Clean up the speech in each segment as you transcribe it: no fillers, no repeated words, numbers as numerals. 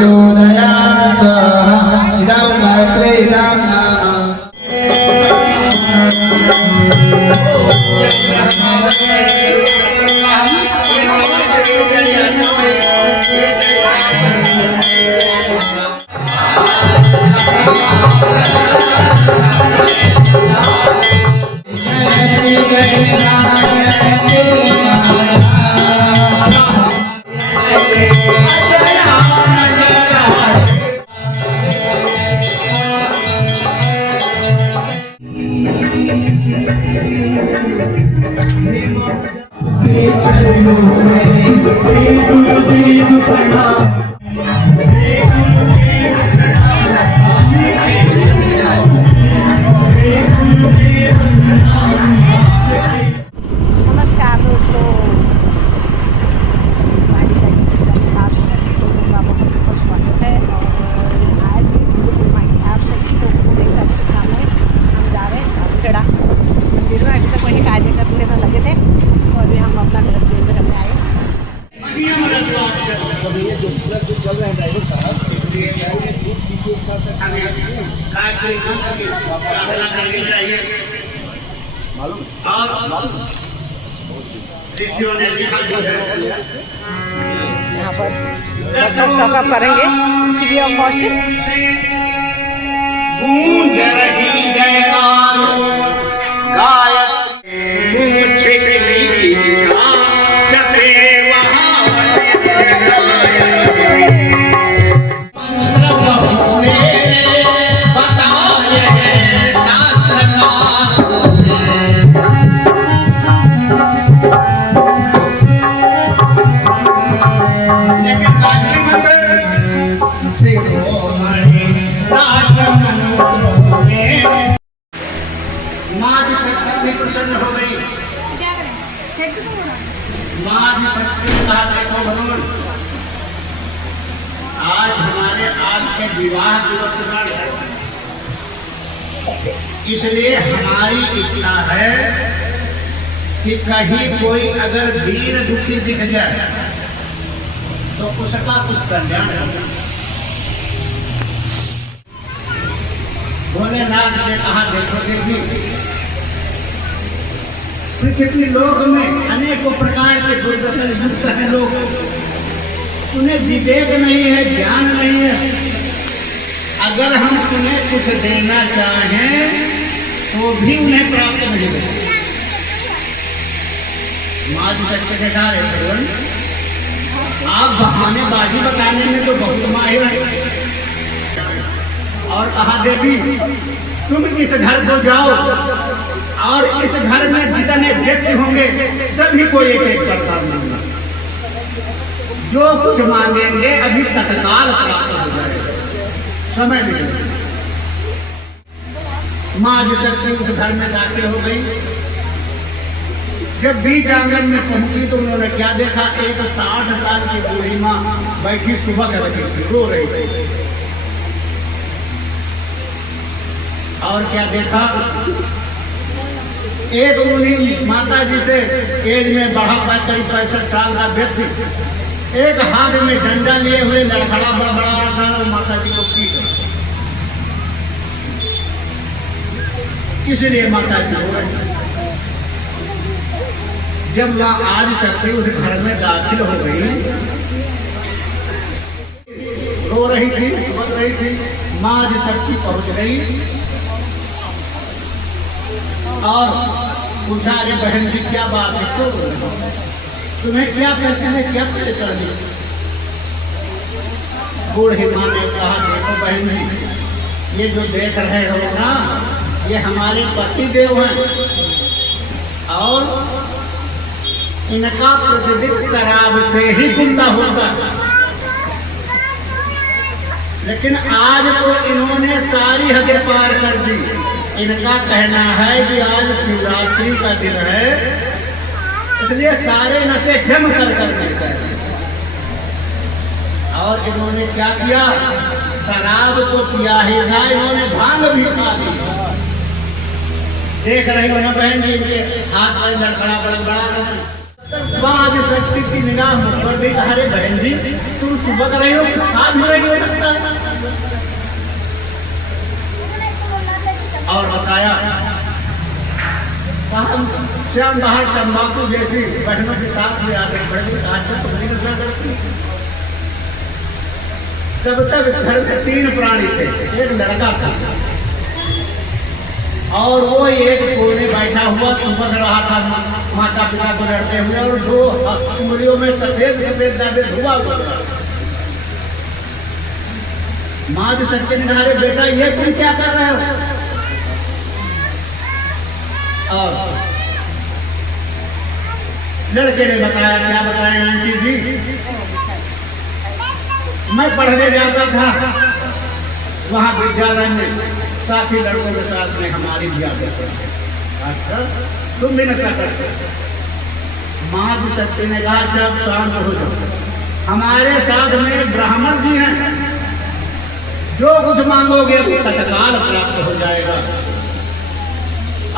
प्रचोदयात् स्वाहा इदं गायत्री इदं यहाँ पर दर्शन चौका करेंगे फ्री ऑफ कॉस्ट। गूंज रही जयकार गायत्री छिपली की छाप जपे वहाँ मंत्र बहुत तेरे बताए हैं शास्त्रकार। माँ जी शक्ति प्रसन्न हो गई। माँ जी शक्ति ने कहा देखो भगवान, आज हमारे आज के विवाह दिवस है, इसलिए हमारी इच्छा है कि कहीं कोई अगर दीन दुखी दिख जाए तो उसका कुछ कल्याण करना। भोलेनाथ ने कहा देखो देवी, पृथ्वी लोक में अनेकों प्रकार के दुर्दर्शन युक्त हैं लोग, उन्हें विवेक नहीं है, ज्ञान नहीं है। अगर हम उन्हें कुछ देना चाहें तो भी उन्हें प्राप्त नहीं होगा। माँ जी शक्ति के कहा भगवान, आप बहानेबाजी बताने में तो बहुत माहिर है। और कहा देवी तुम इस घर को जाओ और इस घर में जितने व्यक्ति होंगे सभी को एक एक प्रसाद मांगना, जो कुछ मांगेंगे अभी तत्काल प्राप्त हो जाएगा, समय मिलेगा। माँ जी शक्ति उस घर में दाखिल हो गई। जब बीच आंगन में पहुंची तो उन्होंने क्या देखा, एक 60 साल की बूढ़ी माँ बैठी सुबह कर रही थी, रो रही थी। और क्या देखा, एक मुनि माता जी से एज में बढ़ा हुआ करीब 65 साल का व्यक्ति एक हाथ में डंडा लिए हुए लड़खड़ा बड़बड़ा रहा था और माता जी को पीट रहा। इसलिए माता जी रो रही। जब वह आज शक्ति उस घर में दाखिल हो गई, रो रही थी, बच रही थी, माँ जी शक्ति पहुंच गई और पूछा, अरे बहन जी क्या बात है, क्यों रो रहे हो, तुम्हें क्या कहते हैं, क्या परेशानी। बूढ़ी माँ ने कहा, देखो बहन जी, ये जो देख रहे हो ना, ये हमारे पति देव हैं और इनका प्रतिदिन शराब से ही गुंडा होता है। लेकिन आज तो इन्होंने सारी हदें पार कर दी। इनका कहना है कि आज शिवरात्रि का दिन है, इसलिए सारे नशे जम कर देते हैं। और इन्होंने क्या किया, शराब तो पिया ही था, इन्होंने भांग भी खा ली। देख रही हो ना बहन जी, इनके हाथ में लड़खड़ा बड़ा बड़ा आज शक्ति की निगाह मुझ पर भी, अरे बहन जी तुम सुबह रही हो, आज हो रही हो लगता है। और बताया श्याम बाहर तंबाकू जैसी बहनों के साथ में आगे बढ़ गई, आज तक तुम्हें नशा करती। तब तक घर में 3 प्राणी थे, एक लड़का था और वो एक कोने बैठा हुआ सुबह रहा था माता पिता को लड़ते हुए, और 2 उंगलियों में सफेद सफेद दागे धुआ हुआ। माँ जो सच्चे ने कहा, बेटा ये तुम क्या कर रहे हो? और लड़के ने बताया, क्या बताया आंटी जी, मैं पढ़ने जाता था वहां विद्यालय में, साथी लड़कों के साथ में हमारी भी आदत है। अच्छा तुम भी नशा करते? माँ जी सत्य ने कहा, जब शांत हो जाओ, हमारे साथ में ब्राह्मण जी हैं, जो कुछ मांगोगे वो तत्काल प्राप्त हो जाएगा।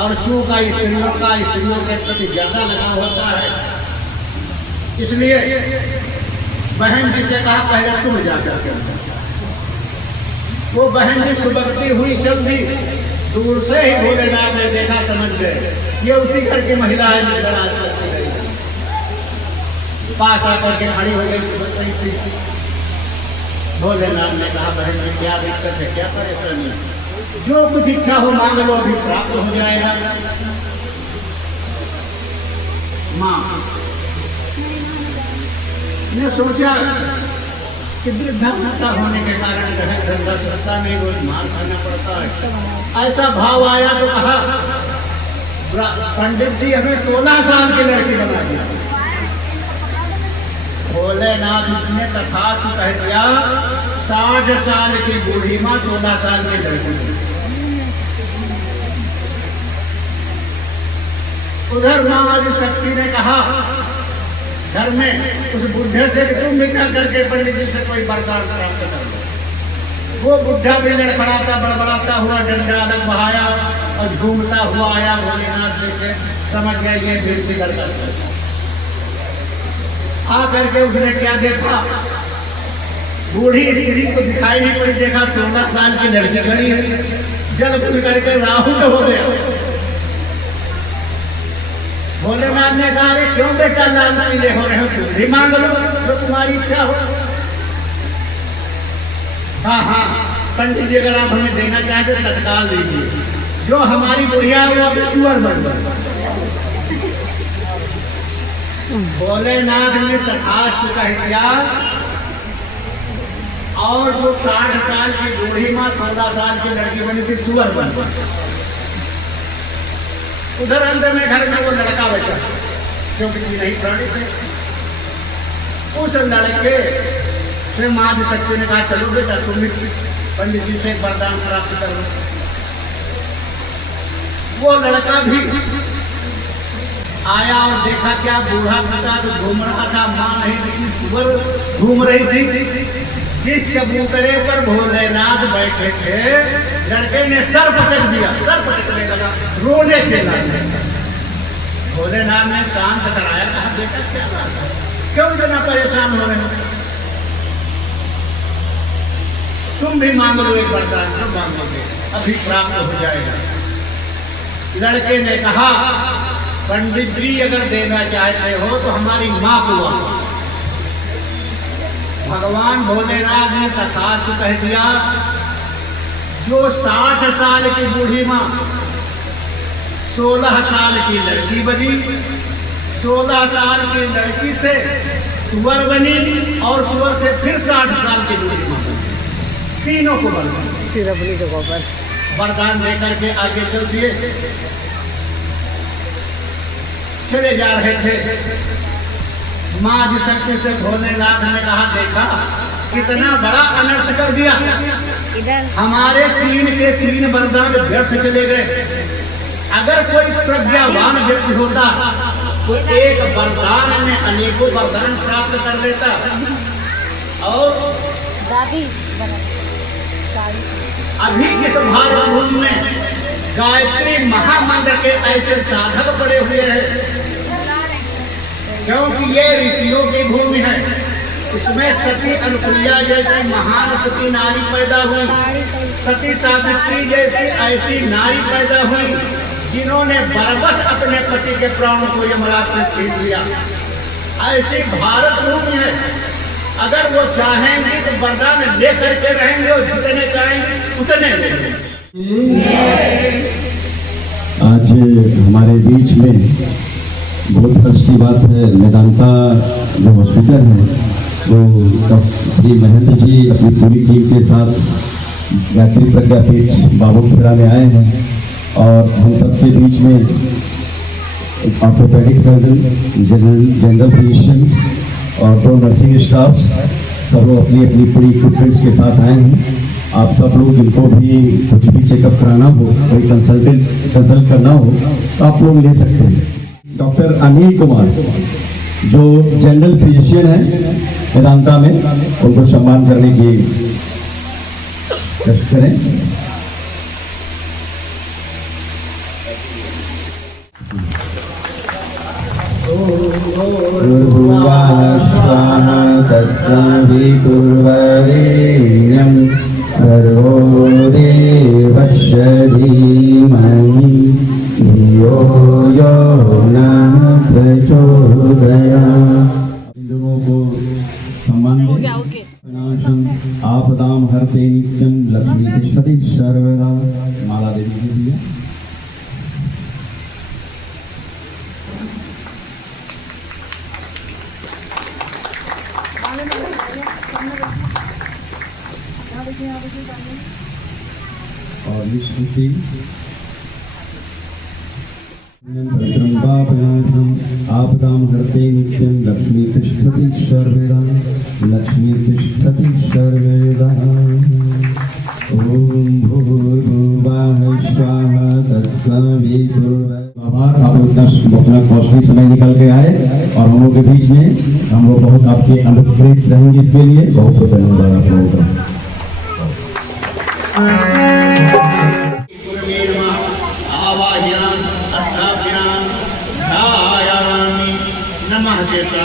और चूंकि स्त्रियों के प्रति ज्यादा लगाव होता है, इसलिए बहन जी से कहा पहले तुम जाकर के। वो बहन जी सुबकती हुई चल दी, दूर से ही भोलेनाथ ने देखा, समझ गए ये उसी घर की महिला है जिधर आज सकती है। पास आकर के खड़ी हो गई, सुबह रही थी। भोलेनाथ ने कहा, बहन जी क्या दिक्कत है, क्या परेशानी है? जो कुछ इच्छा हो मांग लो, अभी प्राप्त हो जाएगा। माँ ने सोचा कि वृद्धावस्था होने के कारण धंधा सस्ता नहीं, रोज मार खाना पड़ता है। ऐसा भाव आया तो कहा, पंडित जी हमें 16 साल की लड़की बना दिया। भोलेनाथ ने तथास्तु कह दिया, 60 साल की बूढ़ी माँ 16 साल की लड़की। उधर माँ आदिशक्ति ने कहा घर में उस बुढ़े से कि तुम भी क्या करके पंडित जी से कोई वरदान प्राप्त कर लो। वो बुढ़ा भी लड़खड़ाता बड़बड़ाता हुआ डंडा अलग बहाया और घूमता हुआ आया भोलेनाथ जी से, समझ गया ये दिल से लड़का। आ करके उसने क्या देखा, बूढ़ी स्त्री को दिखाई नहीं पड़ी, देखा 16 साल की लड़की खड़ी है। जल खुल करके राहुल हो गया। भोलेनाथ ने कहा, अरे क्यों बेटा लाल पीले हो रहे हो, तुम भी मांग लो जो तुम्हारी इच्छा हो। हाँ पंडित जी अगर आप हमें देना चाहते तो तत्काल दीजिए। जो हमारी बुढ़िया है वो सुअर बन गई। भोलेनाथ ने तथास्तु कह दिया, और जो 60 साल की बूढ़ी माँ 16 साल की लड़की बनी थी, सुअर बन गई। उधर अंदर में घर में वो लड़का बचा, क्योंकि नहीं प्राणी थे। उस लड़के से माँ जी सत्य ने कहा, चलो बेटा तुम भी पंडित जी से वरदान प्राप्त कर लो। वो लड़का भी आया और देखा क्या बूढ़ा पिता तो घूम रहा था, माँ नहीं थी, सुअर घूम रही थी। जिस चबूतरे पर भोलेनाथ बैठे थे, लड़के ने सर पटक दिया, सर पटकने लगा, रोने से लगा। भोलेनाथ ने शांत कराया, कहा बेटा क्या बात है, क्यों इतना परेशान हो रहे हो? तुम भी मांग लो एक वरदान, सब मांगोगे अभी प्राप्त हो जाएगा। लड़के ने कहा, पंडित जी अगर देना चाहते हो तो हमारी माँ को आओ। भगवान भोलेनाथ ने तथास्तु कह दिया। जो 60 साल की बूढ़ी माँ 16 साल की लड़की बनी, 16 साल की लड़की से सुअर बनी, और सुअर से फिर 60 साल की बूढ़ी माँ बनी। तीनों को वरदान देकर के आगे चल दिए। चले जा रहे थे, माँ जी शक्ति से भोलेनाथ ने कहा, देखा कितना बड़ा अनर्थ कर दिया, हमारे 3 के 3 वरदान व्यर्थ चले गए। अगर कोई प्रज्ञावान व्यक्ति होता तो एक वरदान में अनेकों वरदान प्राप्त कर लेता। और अभी इस भारत भूमि में गायत्री महामंत्र के ऐसे साधक पड़े हुए हैं क्योंकि ये ऋषियों की भूमि है। इसमें सती अनुप्रिया जैसी महान सती नारी पैदा हुई, सती सावित्री जैसी ऐसी नारी पैदा हुई जिन्होंने बरबस अपने पति के प्राणों को यमराज से छीन लिया। ऐसी भारत भूमि है, अगर वो चाहेंगे तो वरदान ले करके रहेंगे और जितने चाहेंगे उतने लेंगे। आज हमारे बीच में बहुत हर्ष की बात है, मेदांता जो हॉस्पिटल है वो श्री महेंद्र जी अपनी पूरी टीम के साथ गायत्री प्रज्ञापीठ बाबूपुरा में आए हैं और हम सबके बीच में ऑर्थोपेडिक सर्जन, जनरल फिजिशियन और 2 नर्सिंग स्टाफ सब लोग अपनी अपनी पूरी इक्विपमेंट्स के साथ आए हैं। आप सब लोग इनको भी कुछ भी चेकअप कराना हो, कोई कंसल्ट करना हो तो आप लोग ले सकते हैं। डॉक्टर अनिल कुमार जो जनरल फिजिशियन है वेदांता में, उनको सम्मान करने की कोशिश करें। तत्सवितुर्वरेण्यं भर्गो देवस्य धीमहि धियो यो नः प्रचोदयात्। इन दोनों को सम्मान दें। आपदाम हरते नित्यं लक्ष्मी तिष्ठति सर्वदा। माला दे दीजिए। और विष्णुति आपदाम हरते नित्यं लक्ष्मी तिष्ठति सर्वदा। लक्ष्मी तिष्ठति सर्वदा। ओम भूर्भुवः स्वाहा तत्सवितुर्वरेण्यम्। आप अपना कॉस्टली समय निकल के आए और हम लोग के बीच में हम लोग बहुत आपके अनुप्रेरित रहेंगे। इसके लिए बहुत बहुत धन्यवाद आप लोगों का। नमः जैसा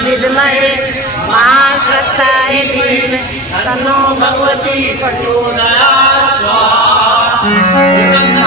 विद्महे महाशक्ताय धीमहि तन्नो भगवती प्रचोदयात्। स्वाहा।